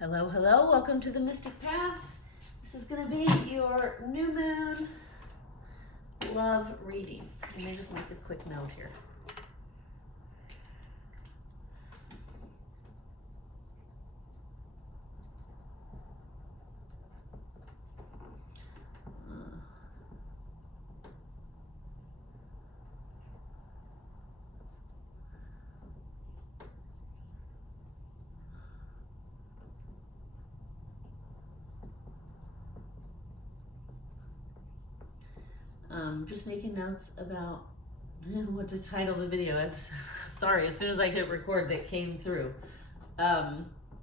Hello, hello, welcome to the Mystic Path. This is going to be your new moon love reading. Let me just make a quick note here. Just making notes about what to title the video as. Sorry, as soon as I hit record, that came through,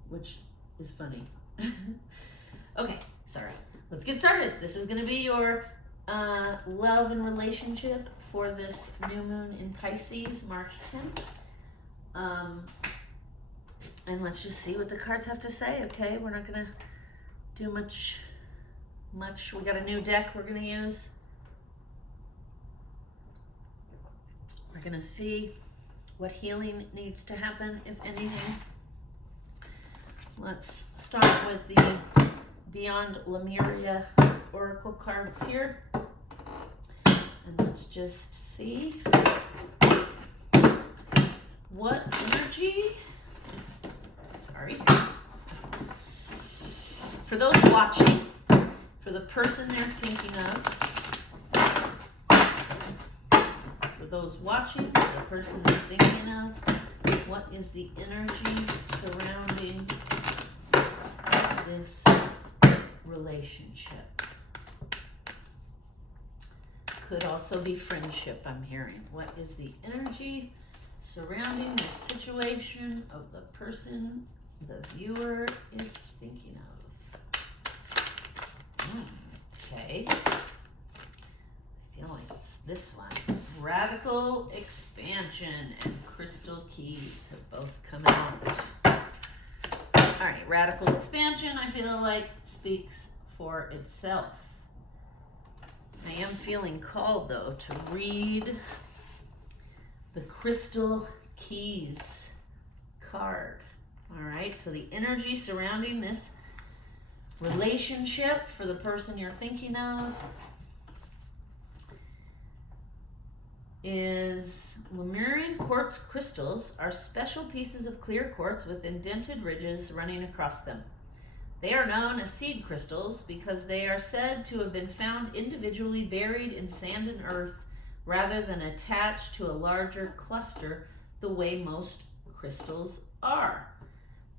which is funny. Okay, sorry. Let's get started. This is going to be your love and relationship for this new moon in Pisces, March 10th. And let's just see what the cards have to say, okay? We're not going to do much. We got a new deck we're going to use. We're going to see what healing needs to happen, if anything. Let's start with the Beyond Lemuria Oracle cards here. And let's just see what energy, for those watching, for the person they're thinking of, those watching, the person they're thinking of, what is the energy surrounding this relationship? Could also be friendship, I'm hearing. What is the energy surrounding this situation of the person the viewer is thinking of? Okay. I feel like it's this one. Radical Expansion and Crystal Keys have both come out. All right, Radical Expansion, I feel like, speaks for itself. I am feeling called, though, to read the Crystal Keys card. All right, so the energy surrounding this relationship for the person you're thinking of is Lemurian quartz crystals are special pieces of clear quartz with indented ridges running across them. They are known as seed crystals because they are said to have been found individually buried in sand and earth rather than attached to a larger cluster the way most crystals are.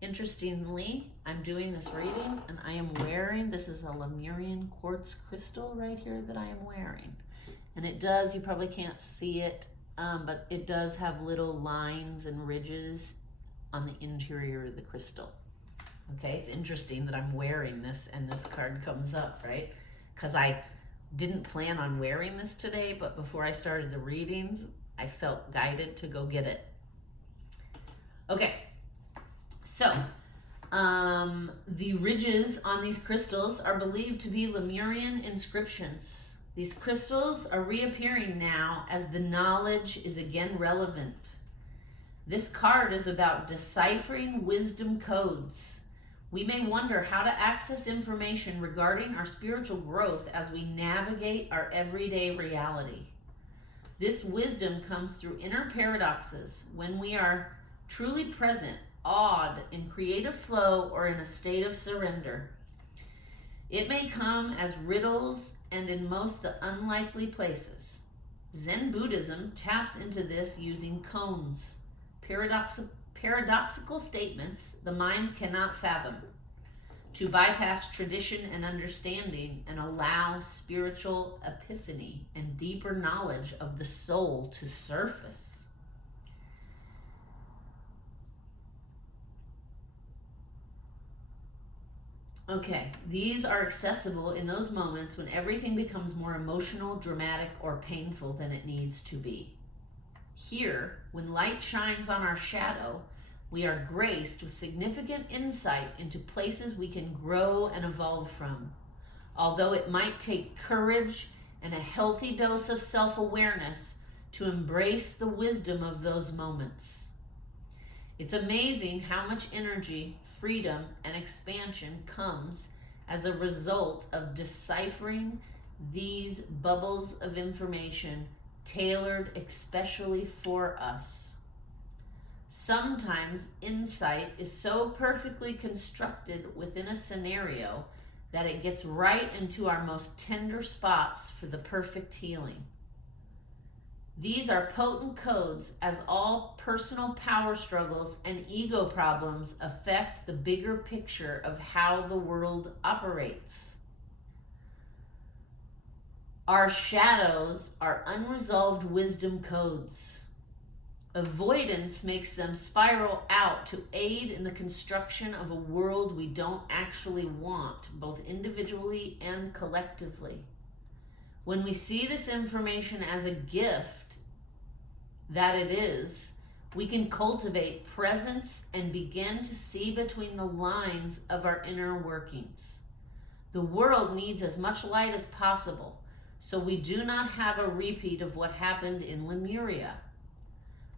Interestingly, I'm doing this reading and I am wearing, this is a Lemurian quartz crystal right here that I am wearing. And it does, you probably can't see it, but it does have little lines and ridges on the interior of the crystal. Okay, it's interesting that I'm wearing this and this card comes up, right? Because I didn't plan on wearing this today, but before I started the readings, I felt guided to go get it. Okay, so the ridges on these crystals are believed to be Lemurian inscriptions. These crystals are reappearing now as the knowledge is again relevant. This card is about deciphering wisdom codes. We may wonder how to access information regarding our spiritual growth as we navigate our everyday reality. This wisdom comes through inner paradoxes when we are truly present, awed, in creative flow, or in a state of surrender. It may come as riddles and in most the unlikely places. Zen Buddhism taps into this using koans, paradoxical statements the mind cannot fathom, to bypass tradition and understanding and allow spiritual epiphany and deeper knowledge of the soul to surface. Okay, these are accessible in those moments when everything becomes more emotional, dramatic, or painful than it needs to be. Here, when light shines on our shadow, we are graced with significant insight into places we can grow and evolve from. Although it might take courage and a healthy dose of self-awareness to embrace the wisdom of those moments. It's amazing how much energy freedom and expansion comes as a result of deciphering these bubbles of information tailored especially for us. Sometimes insight is so perfectly constructed within a scenario that it gets right into our most tender spots for the perfect healing. These are potent codes, as all personal power struggles and ego problems affect the bigger picture of how the world operates. Our shadows are unresolved wisdom codes. Avoidance makes them spiral out to aid in the construction of a world we don't actually want, both individually and collectively. When we see this information as a gift that it is, we can cultivate presence and begin to see between the lines of our inner workings. The world needs as much light as possible, so we do not have a repeat of what happened in Lemuria.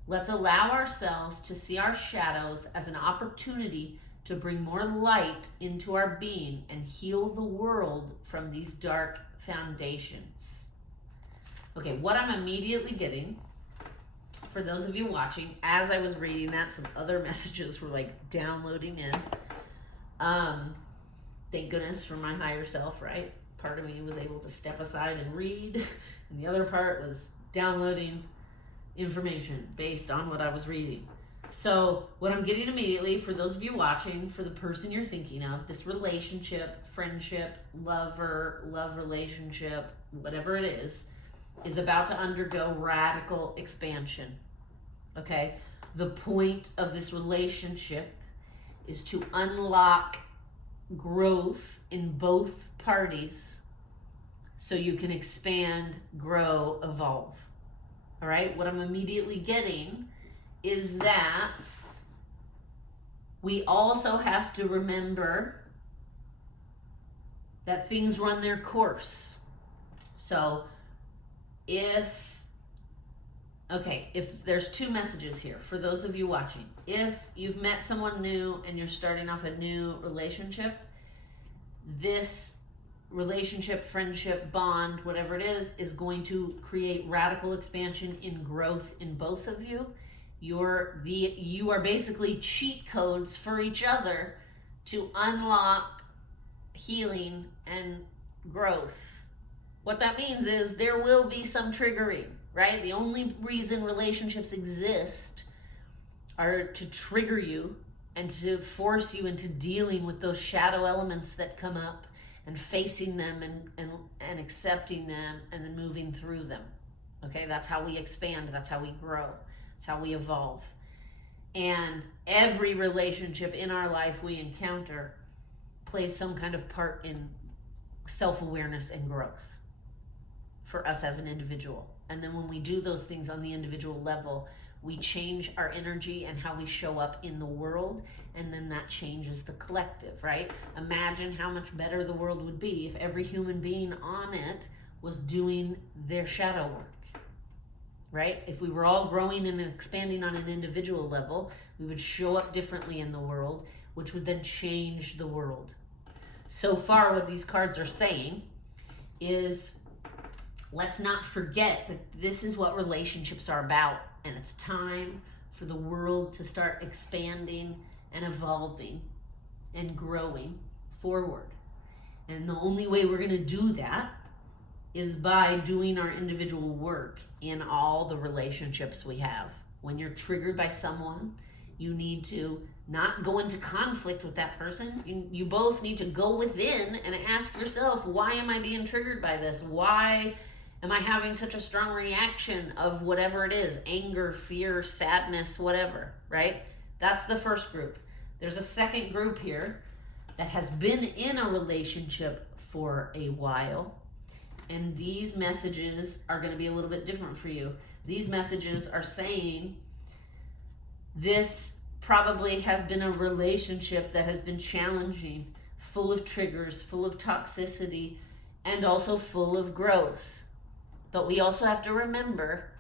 Let's allow ourselves to see our shadows as an opportunity to bring more light into our being and heal the world from these dark foundations. Okay, what I'm immediately getting, for those of you watching, as I was reading that, some other messages were like downloading in. Thank goodness for my higher self, right? Part of me was able to step aside and read, and the other part was downloading information based on what I was reading. So what I'm getting immediately, for those of you watching, for the person you're thinking of, this relationship, friendship, love relationship, whatever it is about to undergo radical expansion. Okay? The point of this relationship is to unlock growth in both parties so you can expand, grow, evolve. All right? What I'm immediately getting is that we also have to remember that things run their course. So if there's two messages here for those of you watching. If you've met someone new and you're starting off a new relationship, this relationship, friendship, bond, whatever it is going to create radical expansion in growth in both of you. You are basically cheat codes for each other to unlock healing and growth. What that means is there will be some triggering, right? The only reason relationships exist are to trigger you and to force you into dealing with those shadow elements that come up and facing them and accepting them and then moving through them. Okay, that's how we expand, that's how we grow, that's how we evolve. And every relationship in our life we encounter plays some kind of part in self-awareness and growth for us as an individual. And then when we do those things on the individual level, we change our energy and how we show up in the world, and then that changes the collective, right? Imagine how much better the world would be if every human being on it was doing their shadow work, right? If we were all growing and expanding on an individual level, we would show up differently in the world, which would then change the world. So far, what these cards are saying is, let's not forget that this is what relationships are about. And it's time for the world to start expanding and evolving and growing forward. And the only way we're going to do that is by doing our individual work in all the relationships we have. When you're triggered by someone, you need to not go into conflict with that person. You both need to go within and ask yourself, why am I being triggered by this? Why am I having such a strong reaction of whatever it is? Anger, fear, sadness, whatever, right? That's the first group. There's a second group here that has been in a relationship for a while. And these messages are going to be a little bit different for you. These messages are saying this probably has been a relationship that has been challenging, full of triggers, full of toxicity, and also full of growth. But we also have to remember,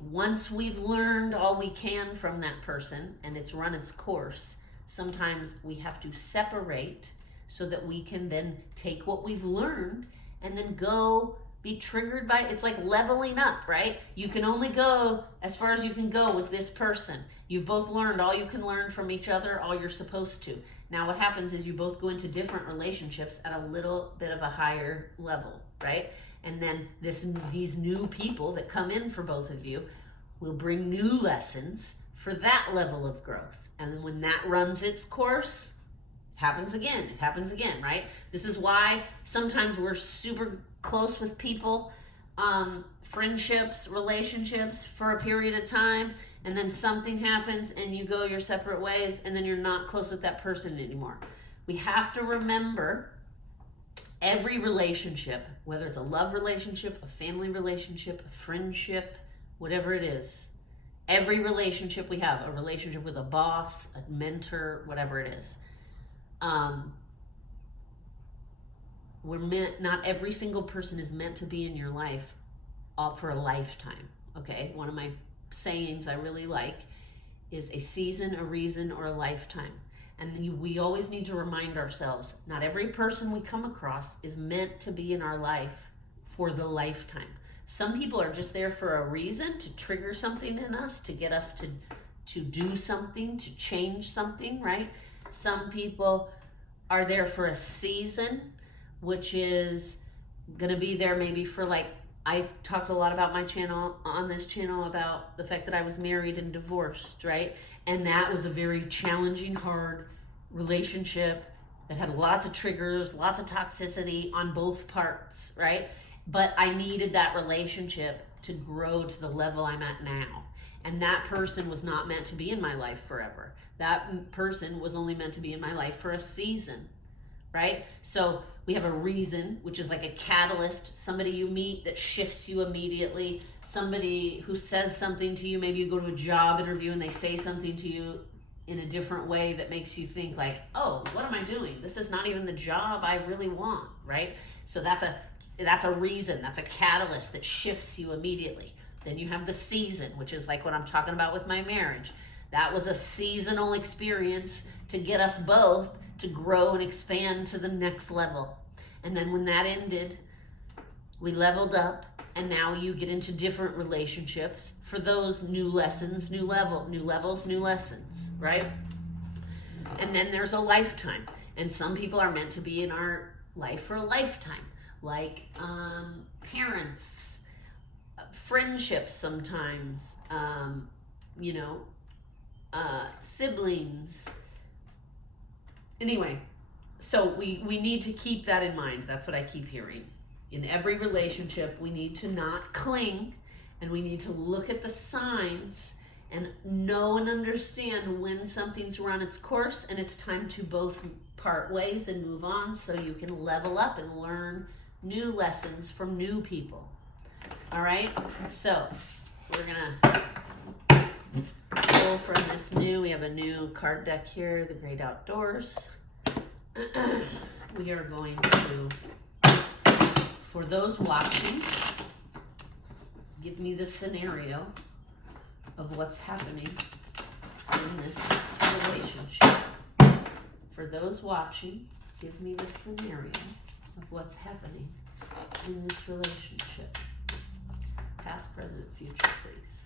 once we've learned all we can from that person and it's run its course, sometimes we have to separate so that we can then take what we've learned and then go be triggered by, it's like leveling up, right? You can only go as far as you can go with this person. You've both learned all you can learn from each other, all you're supposed to. Now what happens is you both go into different relationships at a little bit of a higher level, right? And then these new people that come in for both of you will bring new lessons for that level of growth. And then when that runs its course, it happens again, right? This is why sometimes we're super close with people, friendships, relationships for a period of time, and then something happens and you go your separate ways, and then you're not close with that person anymore. We have to remember every relationship, whether it's a love relationship, a family relationship, a friendship, whatever it is, every relationship we have, a relationship with a boss, a mentor, whatever it is, not every single person is meant to be in your life for a lifetime, okay? One of my sayings I really like is a season, a reason, or a lifetime. And we always need to remind ourselves, not every person we come across is meant to be in our life for the lifetime. Some people are just there for a reason, to trigger something in us, to get us to do something, to change something, right? Some people are there for a season, which is going to be there maybe for, like, I've talked a lot about on this channel about the fact that I was married and divorced, right? And that was a very challenging, hard relationship that had lots of triggers, lots of toxicity on both parts, right? But I needed that relationship to grow to the level I'm at now. And that person was not meant to be in my life forever. That person was only meant to be in my life for a season, right? So we have a reason, which is like a catalyst, somebody you meet that shifts you immediately, somebody who says something to you. Maybe you go to a job interview and they say something to you in a different way that makes you think like, oh, what am I doing? This is not even the job I really want, right? So that's a reason, that's a catalyst that shifts you immediately. Then you have the season, which is like what I'm talking about with my marriage. That was a seasonal experience to get us both to grow and expand to the next level. And then when that ended, we leveled up, and now you get into different relationships for those new lessons, new levels, new lessons, right? And then there's a lifetime. And some people are meant to be in our life for a lifetime, like parents, friendships sometimes, siblings. Anyway, so we need to keep that in mind. That's what I keep hearing. In every relationship, we need to not cling, and we need to look at the signs and know and understand when something's run its course and it's time to both part ways and move on, so you can level up and learn new lessons from new people. All right? So we're going to pull from this we have a new card deck here, The Great Outdoors. We are going to, for those watching, give me the scenario of what's happening in this relationship. For those watching, give me the scenario of what's happening in this relationship. Past, present, future, please.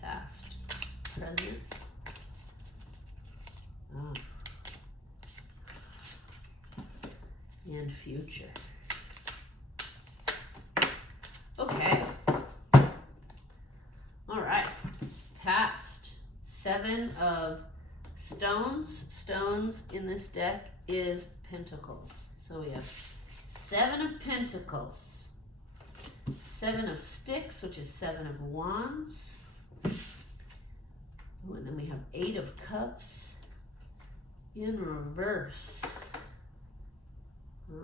Past, present. And future. Okay. All right. Past. 7 of stones. Stones in this deck is pentacles. So we have 7 of pentacles. 7 of sticks, which is 7 of wands. Ooh, and then we have 8 of cups in reverse. 8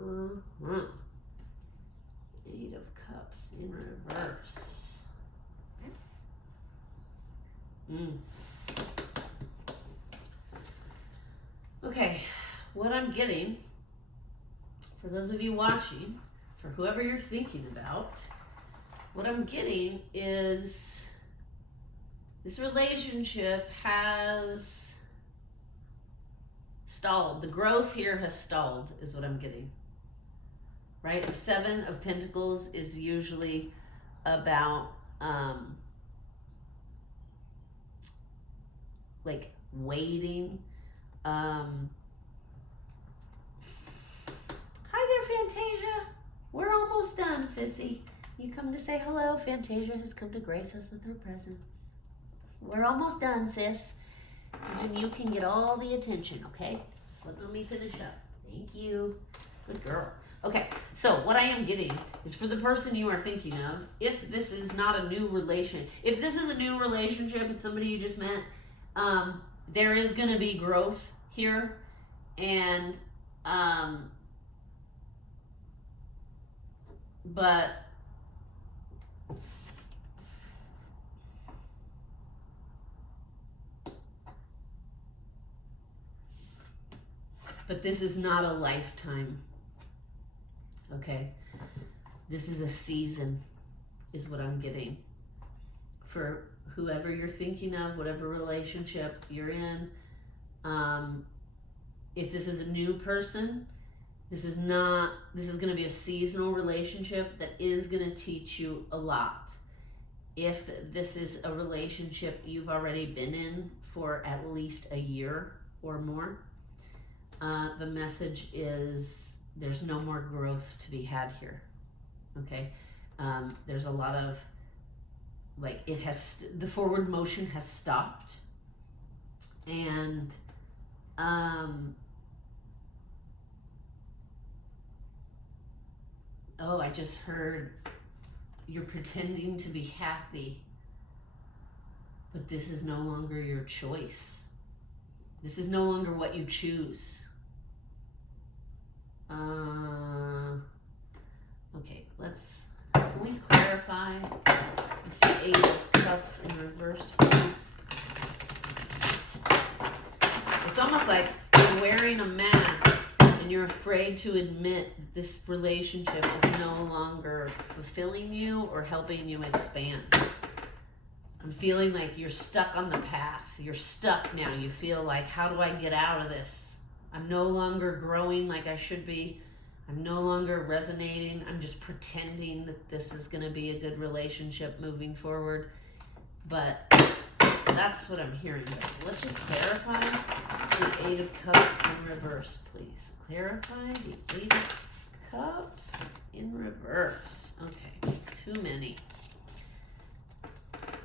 of cups in reverse. Okay, what I'm getting, for those of you watching, for whoever you're thinking about, what I'm getting is this relationship has Stalled. The growth here has stalled, is what I'm getting. Right? The Seven of Pentacles is usually about like waiting. Hi there, Fantasia. We're almost done, sissy. You come to say hello. Fantasia has come to grace us with her presence. We're almost done, sis. And then you can get all the attention, okay? Just let me finish up. Thank you. Good girl. Okay, so what I am getting is for the person you are thinking of, if this is not a new relationship, if this is a new relationship, it's somebody you just met, there is going to be growth here. And, but this is not a lifetime. Okay, this is a season, is what I'm getting. For whoever you're thinking of, whatever relationship you're in, if this is a new person, this is going to be a seasonal relationship that is going to teach you a lot. If this is a relationship you've already been in for at least a year or more, the message is there's no more growth to be had here. Okay, there's a lot of like the forward motion has stopped, and oh, I just heard you're pretending to be happy, but this is no longer your choice. This is no longer what you choose. Okay, can we clarify? It's the Eight of Cups in reverse, please. It's almost like you're wearing a mask and you're afraid to admit that this relationship is no longer fulfilling you or helping you expand. I'm feeling like you're stuck on the path. You're stuck now. You feel like, how do I get out of this? I'm no longer growing like I should be. I'm no longer resonating. I'm just pretending that this is going to be a good relationship moving forward. But that's what I'm hearing. Let's just clarify the Eight of Cups in reverse, please. Clarify the Eight of Cups in reverse. Okay, too many.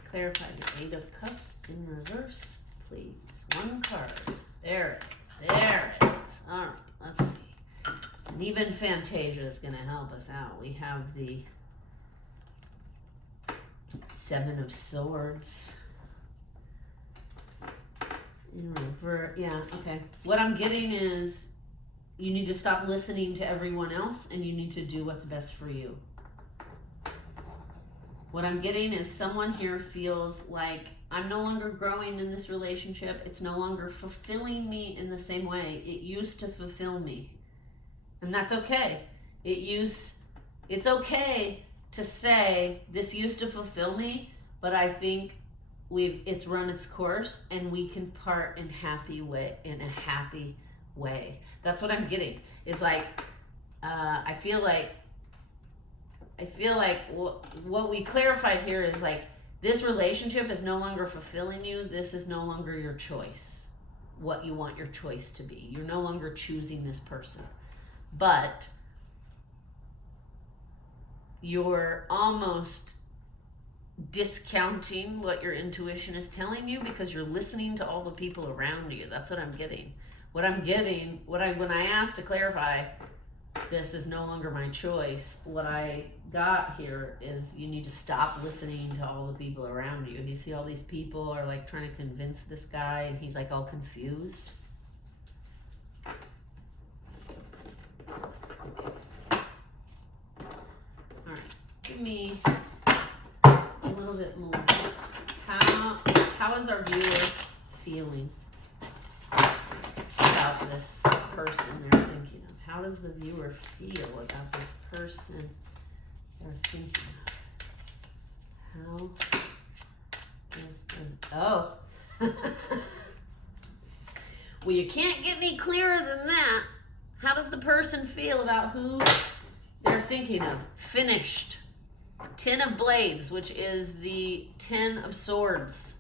Clarify the Eight of Cups in reverse, please. One card. There it is. There it is. All right, let's see. And even Fantasia is going to help us out. We have the Seven of Swords. In reverse. Yeah, okay. What I'm getting is you need to stop listening to everyone else and you need to do what's best for you. What I'm getting is someone here feels like I'm no longer growing in this relationship. It's no longer fulfilling me in the same way. It used to fulfill me. And that's okay. It's okay to say this used to fulfill me, but I think it's run its course and we can part in a happy way. That's what I'm getting. Is like I feel like what we clarified here is like this relationship is no longer fulfilling you. This is no longer your choice, what you want your choice to be. You're no longer choosing this person. But you're almost discounting what your intuition is telling you because you're listening to all the people around you. That's what I'm getting. When I asked to clarify, this is no longer my choice, what I got here is you need to stop listening to all the people around you. And you see all these people are like trying to convince this guy and he's like all confused. All right, give me a little bit more. How is our viewer feeling about this person they're thinking of? How does the viewer feel about this person they're thinking of? Well, you can't get any clearer than that. How does the person feel about who they're thinking of? Finished. 10 of Blades, which is the 10 of Swords.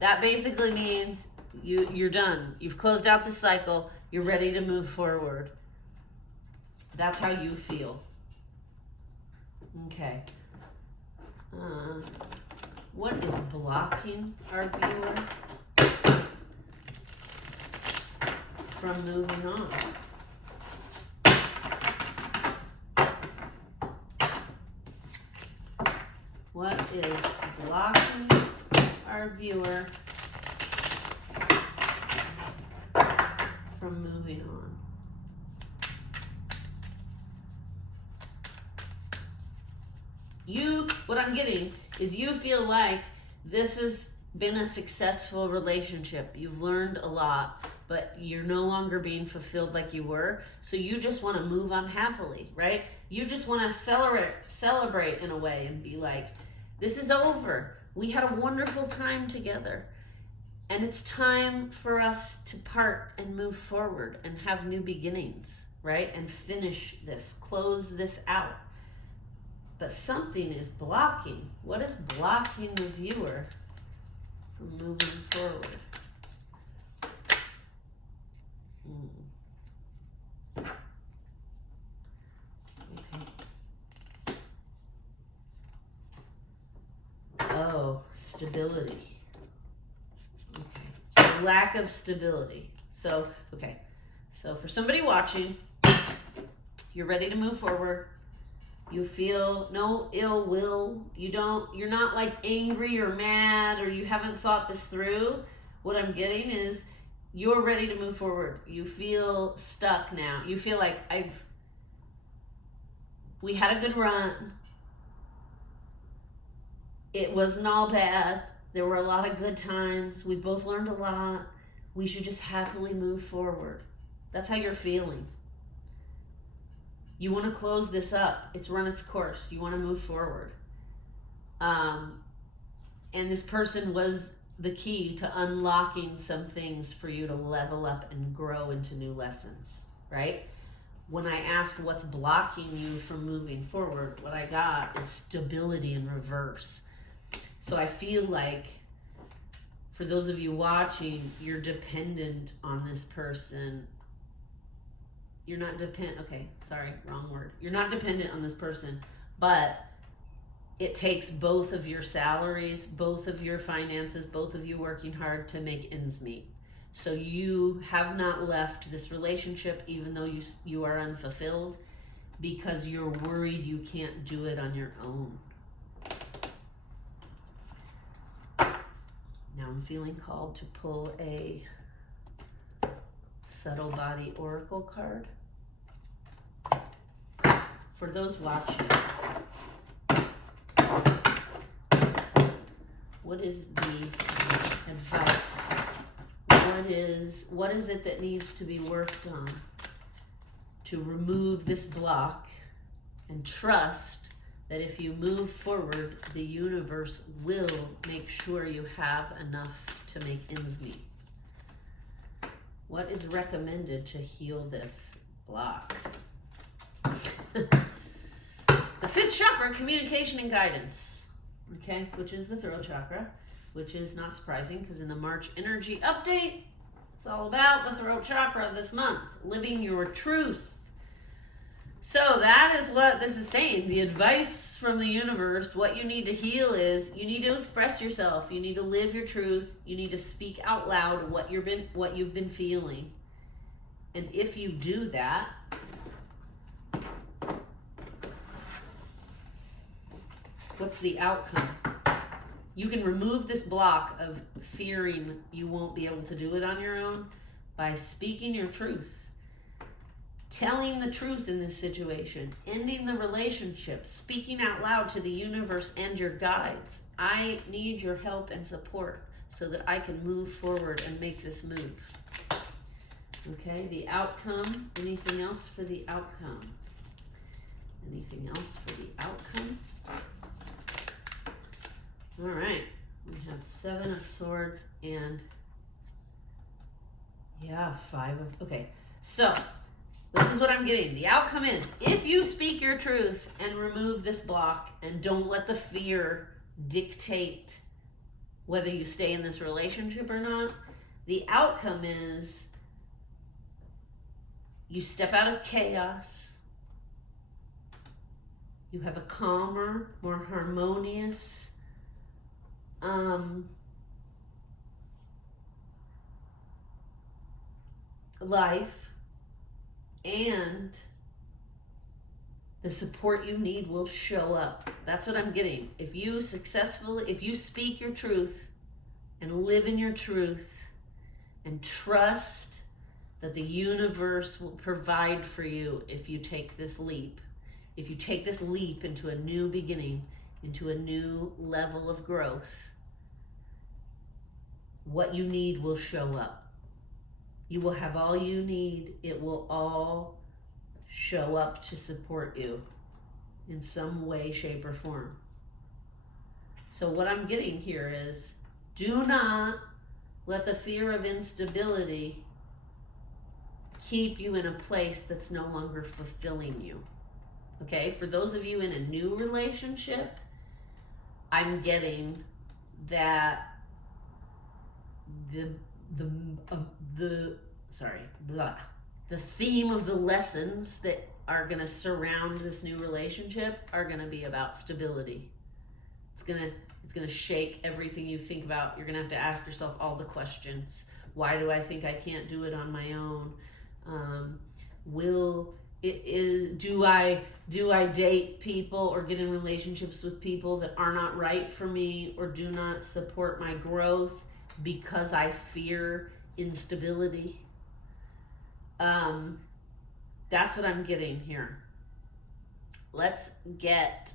That basically means you're done. You've closed out the cycle. You're ready to move forward. That's how you feel. Okay. What is blocking our viewer from moving on? What is blocking our viewer from moving on? What I'm getting is you feel like this has been a successful relationship. You've learned a lot, but you're no longer being fulfilled like you were. So you just want to move on happily, right? You just want to celebrate in a way and be like, this is over. We had a wonderful time together. And it's time for us to part and move forward and have new beginnings, right? And finish this, close this out. But something is blocking. What is blocking the viewer from moving forward? Okay. Oh, stability. Okay. So lack of stability. So, okay. So for somebody watching, you're ready to move forward. You feel no ill will. You're not like angry or mad, or you haven't thought this through. What I'm getting is you're ready to move forward. You feel stuck now. You feel like we had a good run. It wasn't all bad. There were a lot of good times. We both learned a lot. We should just happily move forward. That's how you're feeling. You want to close this up. It's run its course. You want to move forward. And this person was the key to unlocking some things for you to level up and grow into new lessons, right? When I asked what's blocking you from moving forward, what I got is stability in reverse. So I feel like for those of you watching, you're dependent on this person. You're not wrong word. You're not dependent on this person, but it takes both of your salaries, both of your finances, both of you working hard to make ends meet. So you have not left this relationship even though you are unfulfilled because you're worried you can't do it on your own. Now I'm feeling called to pull a subtle body oracle card. For those watching, what is the advice? What is it that needs to be worked on to remove this block and trust that if you move forward, the universe will make sure you have enough to make ends meet? What is recommended to heal this block? The fifth chakra, communication and guidance, okay, which is the throat chakra, which is not surprising because in the March energy update, it's all about the throat chakra this month, living your truth. So that is what this is saying. The advice from the universe, what you need to heal is you need to express yourself. You need to live your truth. You need to speak out loud what you've been feeling. And if you do that, what's the outcome? You can remove this block of fearing you won't be able to do it on your own by speaking your truth. Telling the truth in this situation, ending the relationship, speaking out loud to the universe and your guides. I need your help and support so that I can move forward and make this move. Okay, the outcome. Anything else for the outcome? Anything else for the outcome? All right, we have 7 of Swords and Yeah, okay. So, this is what I'm getting. The outcome is, if you speak your truth and remove this block and don't let the fear dictate whether you stay in this relationship or not, the outcome is you step out of chaos. You have a calmer, more harmonious, life, and the support you need will show up. That's what I'm getting. If you speak your truth and live in your truth and trust that the universe will provide for you if you take this leap. If you take this leap into a new beginning, into a new level of growth, what you need will show up. You will have all you need. It will all show up to support you in some way, shape, or form. So what I'm getting here is, do not let the fear of instability keep you in a place that's no longer fulfilling you. Okay, for those of you in a new relationship, I'm getting that the theme of the lessons that are going to surround this new relationship are going to be about stability. It's going to shake everything you think about. You're going to have to ask yourself all the questions. Why do I think I can't do it on my own? Do I date people or get in relationships with people that are not right for me or do not support my growth because I fear instability? That's what I'm getting here. Let's get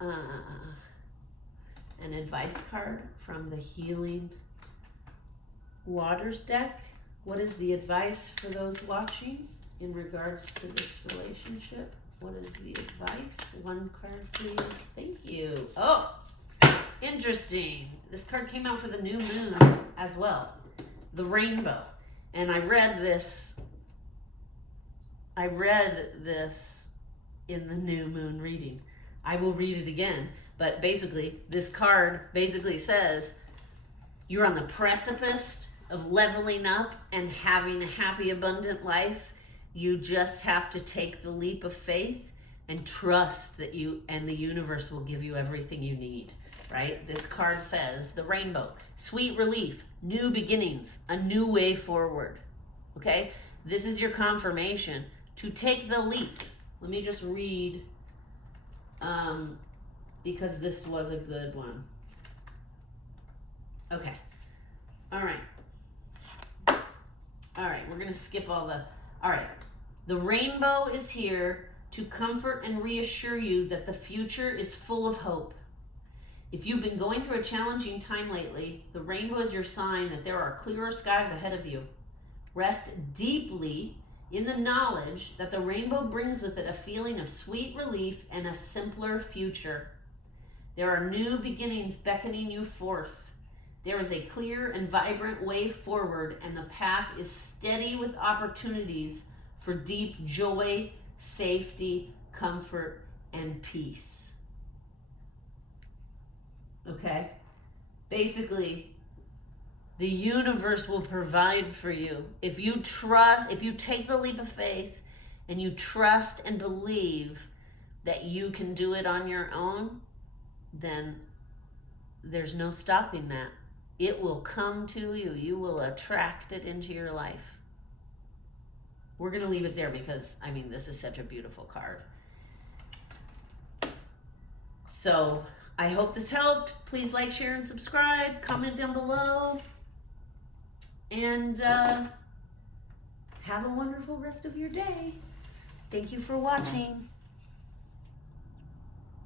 an advice card from the Healing Waters deck. What is the advice for those watching in regards to this relationship? What is the advice? One card, please. Thank you. Oh, interesting. This card came out for the new moon as well. The rainbow. And I read this in the new moon reading. I will read it again. But basically, this card basically says you're on the precipice of leveling up and having a happy, abundant life. You just have to take the leap of faith and trust that you and the universe will give you everything you need, right? This card says the rainbow, sweet relief, new beginnings, a new way forward, okay? This is your confirmation to take the leap. Let me just read, because this was a good one. Okay, all right, we're gonna skip all right. The rainbow is here to comfort and reassure you that the future is full of hope. If you've been going through a challenging time lately, the rainbow is your sign that there are clearer skies ahead of you. Rest deeply in the knowledge that the rainbow brings with it a feeling of sweet relief and a simpler future. There are new beginnings beckoning you forth. There is a clear and vibrant way forward, and the path is steady with opportunities for deep joy, safety, comfort, and peace. Okay? Basically, the universe will provide for you. If you take the leap of faith and you trust and believe that you can do it on your own, then there's no stopping that. It will come to you. You will attract it into your life. We're going to leave it there because, this is such a beautiful card. So, I hope this helped. Please like, share, and subscribe. Comment down below. And have a wonderful rest of your day. Thank you for watching.